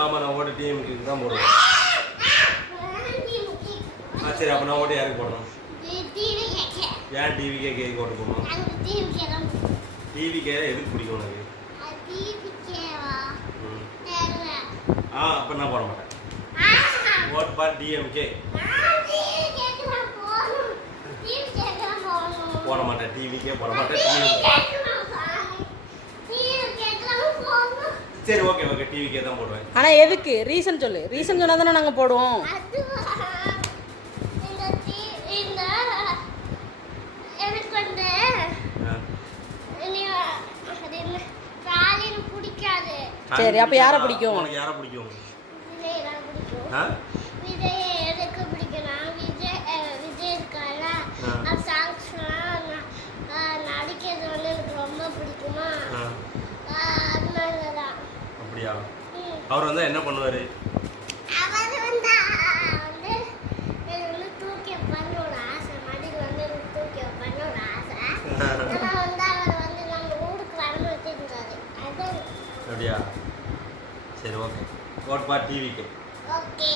ஆமாம் நான் ஓட்டு டிஎம்கேக்கு தான் போடுவேன். சரி அப்போ நான் ஓட்டு யாருக்கு போடணும்? ஏன் டிவிகே ஓட்டு போடணும்? டிவிகே எதுக்கு பிடிக்கும் உனக்கு? அப்போ நான் போட மாட்டேன். ஓட் ஃபார் டிஎம்கே போட மாட்டேன். டிவிக்கே போட மாட்டேன். சரி ஓகே ஓகே டிவிக்கே தான் போடுவேன். ஆனா எதுக்கு ரீசன் சொல்லு. ரீசன் சொன்னா தானே நாங்க போடுவோம். சரி அப்ப யாரை பிடிக்கும்? உனக்கு யாரை பிடிக்கும்? விஜய் எனக்கு பிடிக்கும்னா விஜய் இருக்கால சாங்ஸ்லாம் நடிக்கிறது வந்து எனக்கு ரொம்ப பிடிக்குமா அதனாலதான். அப்படியா? அவர் வந்தா என்ன பண்ணுவாரு? அவர் வந்தா வந்து எனக்கு வந்து தூக்கி வைப்பான்னு ஒரு ஆசை. மடியில் வந்து தூக்கி வைப்பான்னு ஒரு ஆசை. ஆனால் வந்து அவர் வந்து நம்ம ஊருக்கு வரணும் வச்சிருந்தாரு. அது அப்படியா? சரி okay. Vote for TVK. Okay.